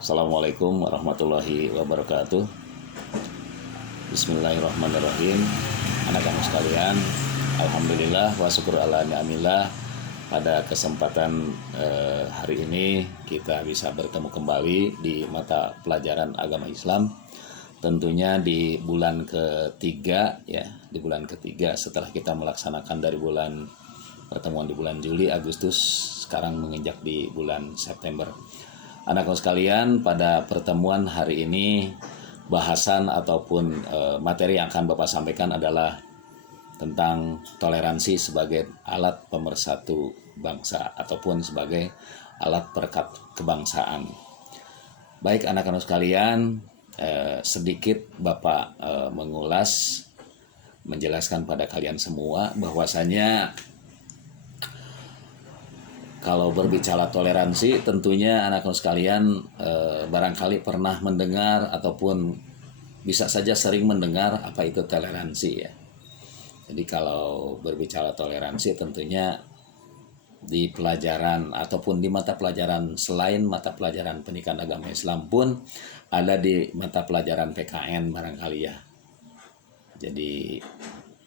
Assalamualaikum warahmatullahi wabarakatuh. Bismillahirrahmanirrahim. Anak-anak sekalian, alhamdulillah wa syukur ala ni'amillah. Pada kesempatan hari ini kita bisa bertemu kembali di mata pelajaran agama Islam. Tentunya di bulan ketiga ya, di bulan ketiga setelah kita melaksanakan dari pertemuan di bulan Juli, Agustus, sekarang menginjak di bulan September. Anak-anak sekalian, pada pertemuan hari ini bahasan ataupun materi yang akan Bapak sampaikan adalah tentang toleransi sebagai alat pemersatu bangsa ataupun sebagai alat perekat kebangsaan. Baik anak-anak sekalian, sedikit Bapak menjelaskan pada kalian semua bahwasanya kalau berbicara toleransi, tentunya anak-anak sekalian barangkali pernah mendengar ataupun bisa saja sering mendengar apa itu toleransi ya. Jadi kalau berbicara toleransi tentunya di pelajaran ataupun di mata pelajaran selain mata pelajaran pendidikan agama Islam pun ada di mata pelajaran PKN barangkali ya. Jadi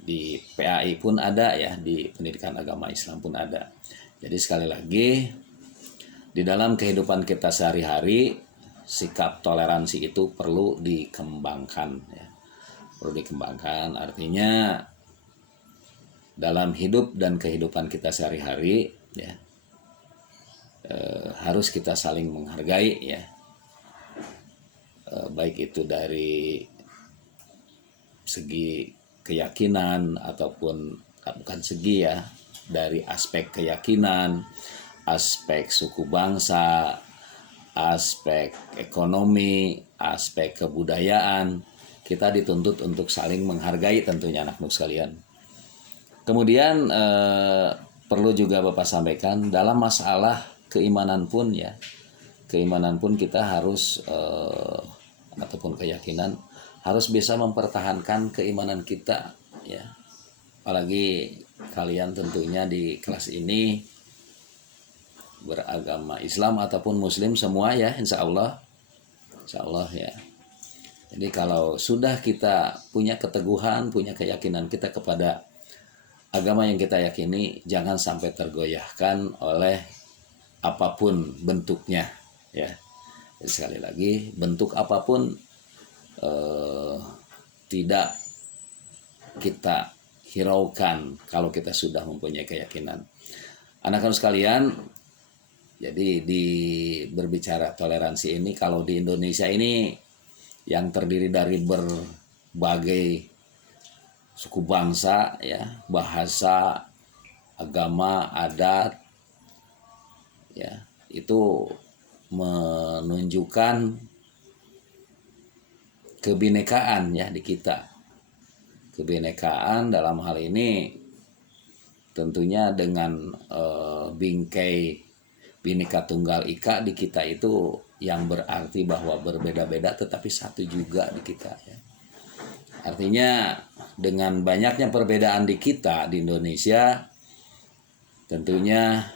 di PAI pun ada ya, di pendidikan agama Islam pun ada. Jadi sekali lagi, di dalam kehidupan kita sehari-hari, sikap toleransi itu perlu dikembangkan. Ya. Perlu dikembangkan, artinya dalam hidup dan kehidupan kita sehari-hari, ya, harus kita saling menghargai, ya, baik itu dari segi keyakinan ataupun bukan segi ya, dari aspek keyakinan, aspek suku bangsa, aspek ekonomi, aspek kebudayaan, kita dituntut untuk saling menghargai tentunya anak-anak sekalian. Kemudian perlu juga Bapak sampaikan dalam masalah keimanan pun ya, keimanan pun kita harus ataupun keyakinan harus bisa mempertahankan keimanan kita ya. Apalagi kalian tentunya di kelas ini beragama Islam ataupun Muslim semua ya, insya Allah ya. Jadi kalau sudah kita punya keteguhan, punya keyakinan kita kepada agama yang kita yakini, jangan sampai tergoyahkan oleh apapun bentuknya ya. Jadi sekali lagi, bentuk apapun tidak kita hiraukan kalau kita sudah mempunyai keyakinan. Anak-anak sekalian, jadi di berbicara toleransi ini, kalau di Indonesia ini yang terdiri dari berbagai suku bangsa, ya, bahasa, agama, adat, ya, itu menunjukkan kebinekaan ya di kita. Kebinekaan dalam hal ini tentunya dengan bingkai Bhinneka Tunggal Ika di kita itu yang berarti bahwa berbeda-beda tetapi satu juga di kita ya. Artinya dengan banyaknya perbedaan di kita di Indonesia, tentunya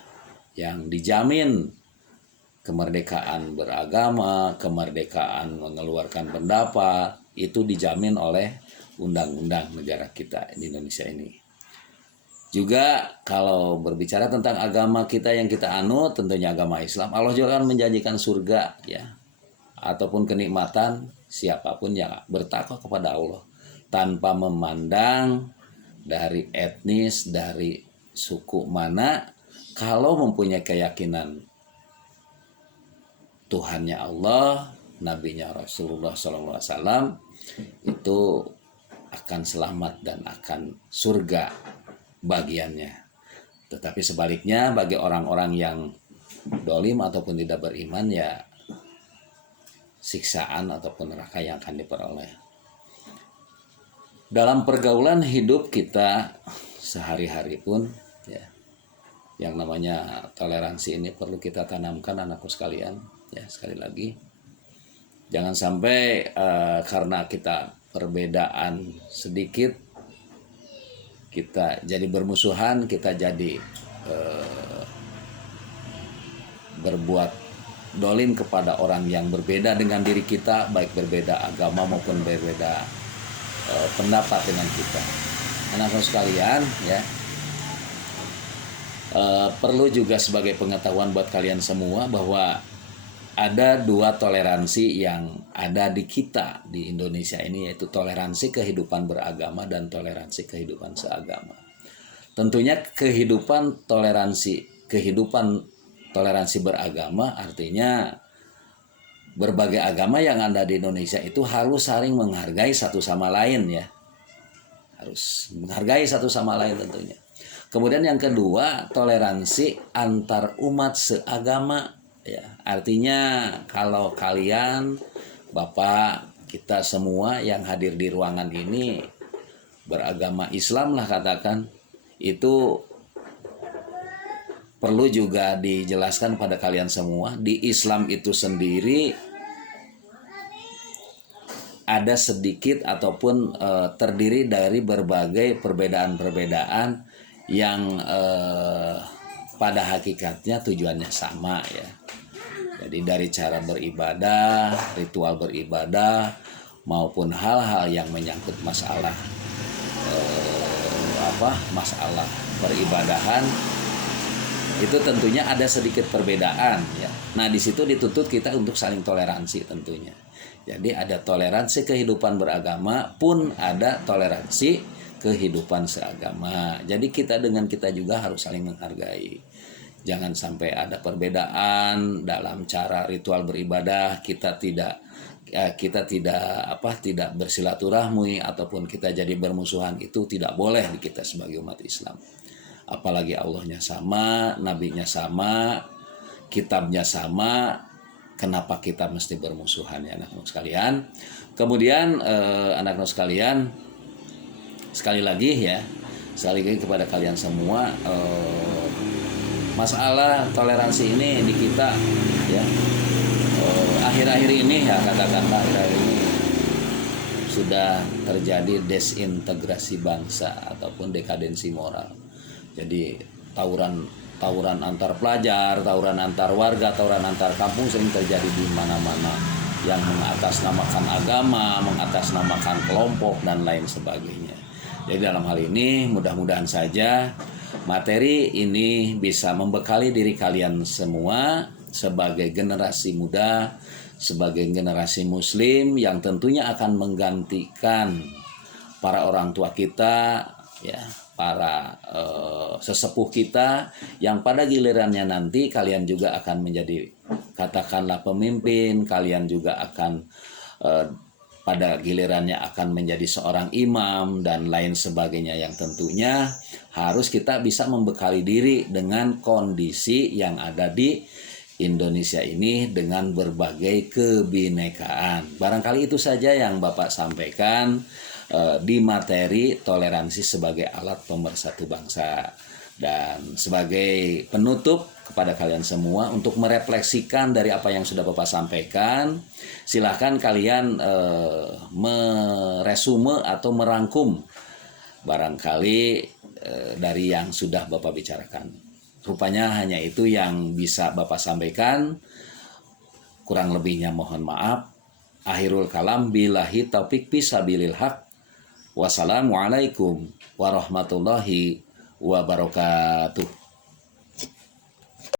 yang dijamin kemerdekaan beragama, kemerdekaan mengeluarkan pendapat itu dijamin oleh undang-undang negara kita di Indonesia ini. Juga kalau berbicara tentang agama kita yang kita anut, tentunya agama Islam, Allah juga akan menjanjikan surga ya, ataupun kenikmatan siapapun yang bertakwa kepada Allah tanpa memandang dari etnis, dari suku mana, kalau mempunyai keyakinan Tuhannya Allah, Nabinya Rasulullah SAW, itu akan selamat dan akan surga bagiannya. Tetapi sebaliknya bagi orang-orang yang dolim ataupun tidak beriman ya siksaan ataupun neraka yang akan diperoleh. Dalam pergaulan hidup kita sehari-hari pun ya, yang namanya toleransi ini perlu kita tanamkan anakku sekalian ya. Sekali lagi, jangan sampai karena kita perbedaan sedikit kita jadi bermusuhan, kita jadi berbuat dolim kepada orang yang berbeda dengan diri kita, baik berbeda agama maupun berbeda pendapat dengan kita. Anak-anak sekalian, ya, perlu juga sebagai pengetahuan buat kalian semua bahwa ada dua toleransi yang ada di kita di Indonesia ini, yaitu toleransi kehidupan beragama dan toleransi kehidupan seagama. Tentunya toleransi beragama artinya berbagai agama yang ada di Indonesia itu harus saling menghargai satu sama lain, ya. Harus menghargai satu sama lain tentunya. Kemudian yang kedua, toleransi antar umat seagama, ya. Artinya kalau kalian, Bapak, kita semua yang hadir di ruangan ini beragama Islam lah katakan, itu perlu juga dijelaskan pada kalian semua, di Islam itu sendiri ada sedikit ataupun terdiri dari berbagai perbedaan-perbedaan yang pada hakikatnya tujuannya sama, ya. Jadi dari cara beribadah, ritual beribadah, maupun hal-hal yang menyangkut masalah masalah peribadahan, itu tentunya ada sedikit perbedaan, ya. Nah, di situ dituntut kita untuk saling toleransi tentunya. Jadi ada toleransi kehidupan beragama, pun ada toleransi kehidupan seagama. Jadi kita dengan kita juga harus saling menghargai. Jangan sampai ada perbedaan dalam cara ritual beribadah, kita tidak bersilaturahmi ataupun kita jadi bermusuhan, itu tidak boleh di kita sebagai umat Islam. Apalagi Allahnya sama, nabinya sama, kitabnya sama, kenapa kita mesti bermusuhan, ya anak-anak sekalian. Kemudian anak-anak sekalian, sekali lagi kepada kalian semua, masalah toleransi ini di kita, ya, akhir-akhir ini, ya katakanlah akhir-akhir ini sudah terjadi desintegrasi bangsa ataupun dekadensi moral. Jadi tawuran antar pelajar, tawuran antar warga, tawuran antar kampung sering terjadi di mana-mana, yang mengatasnamakan agama, mengatasnamakan kelompok dan lain sebagainya. Jadi dalam hal ini mudah-mudahan saja materi ini bisa membekali diri kalian semua sebagai generasi muda, sebagai generasi muslim yang tentunya akan menggantikan para orang tua kita, ya, para sesepuh kita, yang pada gilirannya nanti kalian juga akan menjadi katakanlah pemimpin, kalian juga akan pada gilirannya akan menjadi seorang imam dan lain sebagainya, yang tentunya harus kita bisa membekali diri dengan kondisi yang ada di Indonesia ini dengan berbagai kebinekaan. Barangkali itu saja yang Bapak sampaikan di materi toleransi sebagai alat pemersatu bangsa. Dan sebagai penutup kepada kalian semua untuk merefleksikan dari apa yang sudah Bapak sampaikan, silahkan kalian meresume atau merangkum barangkali dari yang sudah Bapak bicarakan. Rupanya hanya itu yang bisa Bapak sampaikan. Kurang lebihnya mohon maaf. Akhirul kalam, billahi taufik fisabilil haq. Wassalamualaikum warahmatullahi wabarakatuh.